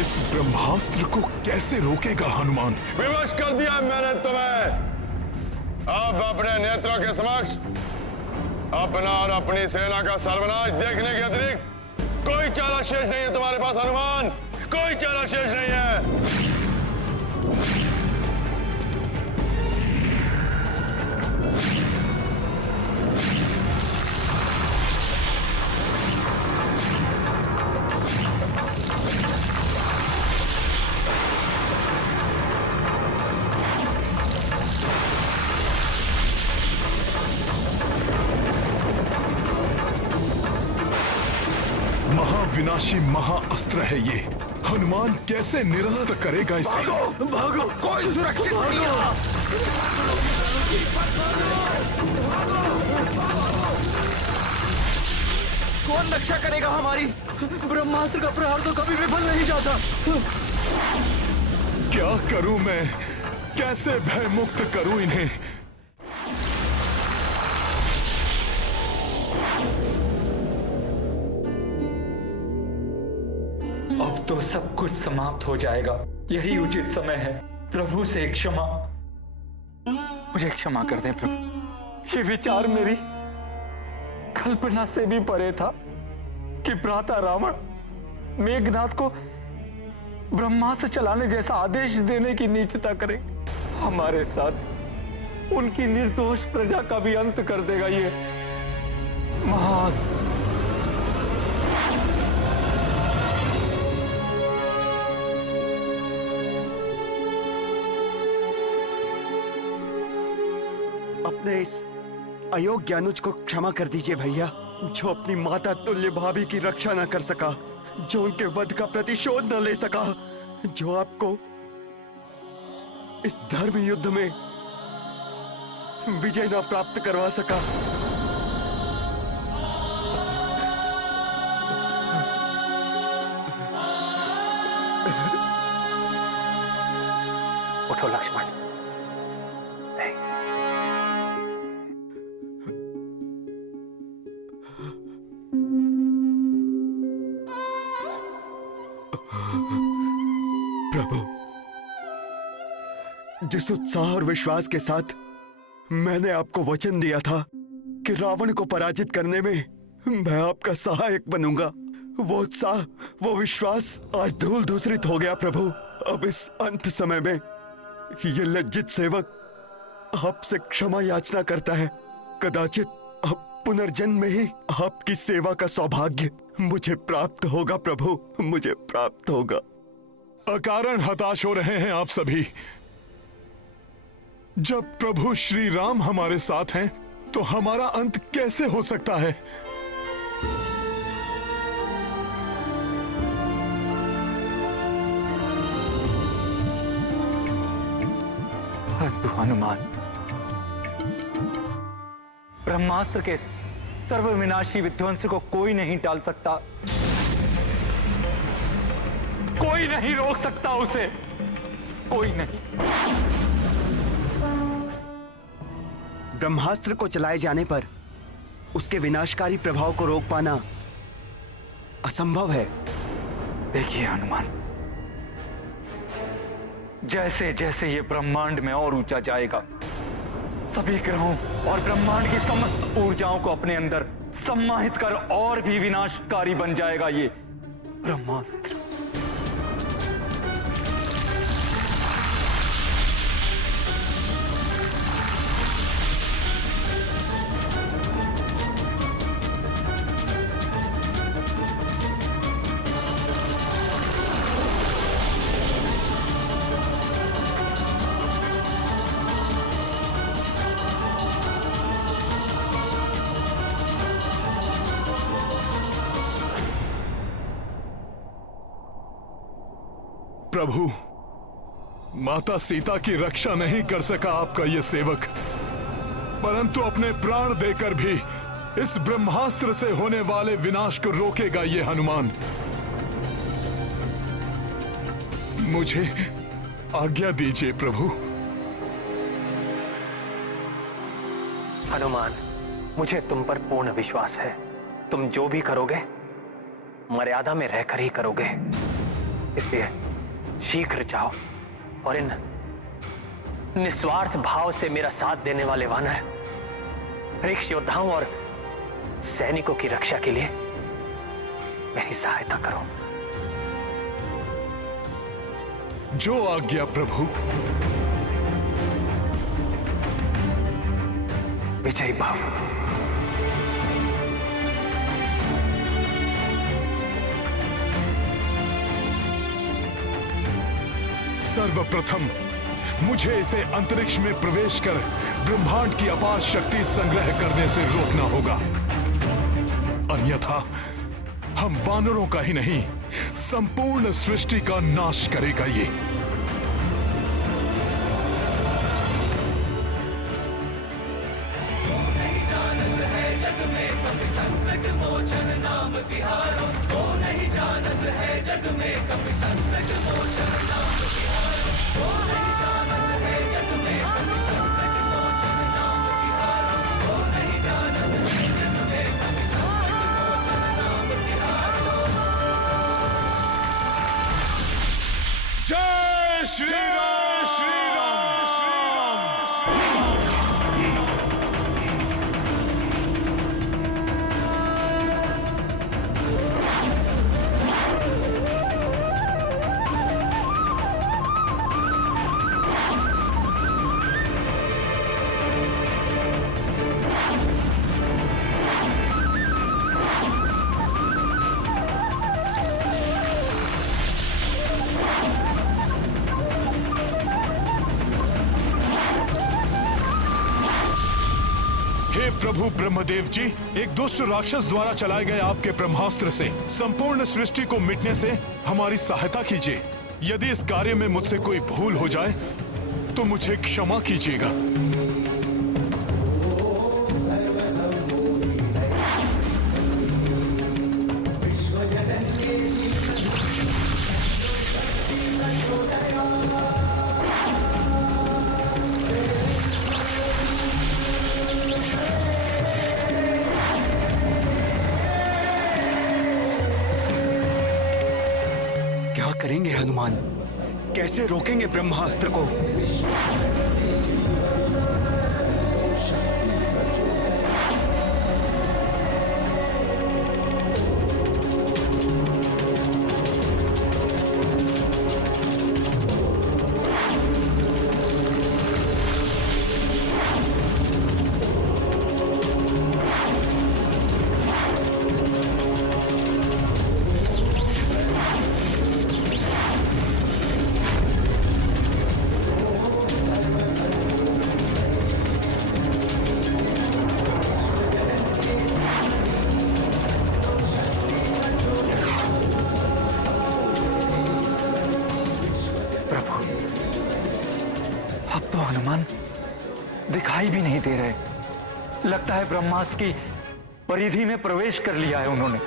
इस ब्रह्मास्त्र को कैसे रोकेगा हनुमान? विवश कर दिया मैंने तुम्हें। अब अपने नेत्रों के समक्ष अपना और अपनी सेना का सर्वनाश देखने के अतिरिक्त कोई चारा शेष नहीं है तुम्हारे पास हनुमान, कोई चारा शेष नहीं है। महाविनाशी महाअस्त्र है ये। हनुमान कैसे निरस्त करेगा इसे? भागो, भागो, कोई सुरक्षित नहीं है। कौन रक्षा करेगा हमारी? ब्रह्मास्त्र का प्रहार तो कभी विफल नहीं जाता। क्या करूं मैं? कैसे भय मुक्त करूं इन्हें? अब तो सब कुछ समाप्त हो जाएगा, यही उचित समय है। प्रभु से क्षमा, मुझे क्षमा कर दें प्रभु। ये विचार मेरी कल्पना से भी परे था कि भ्राता रावण मेघनाथ को ब्रह्मास्त्र चलाने जैसा आदेश देने की नीचता करे। हमारे साथ उनकी निर्दोष प्रजा का भी अंत कर देगा ये महाअस्त्र। अपने इस अयोग्य अनुज को क्षमा कर दीजिए भैया, जो अपनी माता तुल्य भाभी की रक्षा न कर सका, जो उनके वध का प्रतिशोध न ले सका, जो आपको इस धर्म युद्ध में विजय न प्राप्त करवा सका। उठो लक्ष्मण। प्रभु, जिस उत्साह और विश्वास के साथ मैंने आपको वचन दिया था कि रावण को पराजित करने में मैं आपका सहायक बनूंगा, वो उत्साह, वो विश्वास आज धूल धूसरित हो गया प्रभु। अब इस अंत समय में ये लज्जित सेवक आपसे क्षमा याचना करता है। कदाचित अब पुनर्जन्म में ही आपकी सेवा का सौभाग्य मुझे प्राप्त होगा प्रभु, मुझे प्राप्त होगा। अकारण हताश हो रहे हैं आप सभी। जब प्रभु श्री राम हमारे साथ हैं तो हमारा अंत कैसे हो सकता है? परंतु हनुमान, ब्रह्मास्त्र के सर्वविनाशी विध्वंस को कोई नहीं टाल सकता, कोई नहीं रोक सकता उसे, कोई नहीं। ब्रह्मास्त्र को चलाए जाने पर उसके विनाशकारी प्रभाव को रोक पाना असंभव है। देखिए हनुमान, जैसे जैसे ये ब्रह्मांड में और ऊंचा जाएगा, सभी ग्रहों और ब्रह्मांड की समस्त ऊर्जाओं को अपने अंदर सम्माहित कर और भी विनाशकारी बन जाएगा ये ब्रह्मास्त्र। प्रभु, माता सीता की रक्षा नहीं कर सका आपका ये सेवक, परंतु अपने प्राण देकर भी इस ब्रह्मास्त्र से होने वाले विनाश को रोकेगा ये हनुमान। मुझे आज्ञा दीजिए प्रभु। हनुमान, मुझे तुम पर पूर्ण विश्वास है। तुम जो भी करोगे मर्यादा में रहकर ही करोगे। इसलिए शीघ्र जाओ और इन निस्वार्थ भाव से मेरा साथ देने वाले वानर रिक्ष योद्धाओं और सैनिकों की रक्षा के लिए मेरी सहायता करो। जो आज्ञा प्रभु। विजयी भव। सर्वप्रथम मुझे इसे अंतरिक्ष में प्रवेश कर ब्रह्मांड की अपार शक्ति संग्रह करने से रोकना होगा, अन्यथा हम वानरों का ही नहीं संपूर्ण सृष्टि का नाश करेगा ये। जय श्री राम, श्री राम, श्री राम। हे प्रभु ब्रह्मदेव जी, एक दुष्ट राक्षस द्वारा चलाए गए आपके ब्रह्मास्त्र से संपूर्ण सृष्टि को मिटने से हमारी सहायता कीजिए। यदि इस कार्य में मुझसे कोई भूल हो जाए तो मुझे क्षमा कीजिएगा। क्या करेंगे हनुमान? कैसे रोकेंगे ब्रह्मास्त्र को? अब तो हनुमान दिखाई भी नहीं दे रहे। लगता है ब्रह्मास्त्र की परिधि में प्रवेश कर लिया है उन्होंने।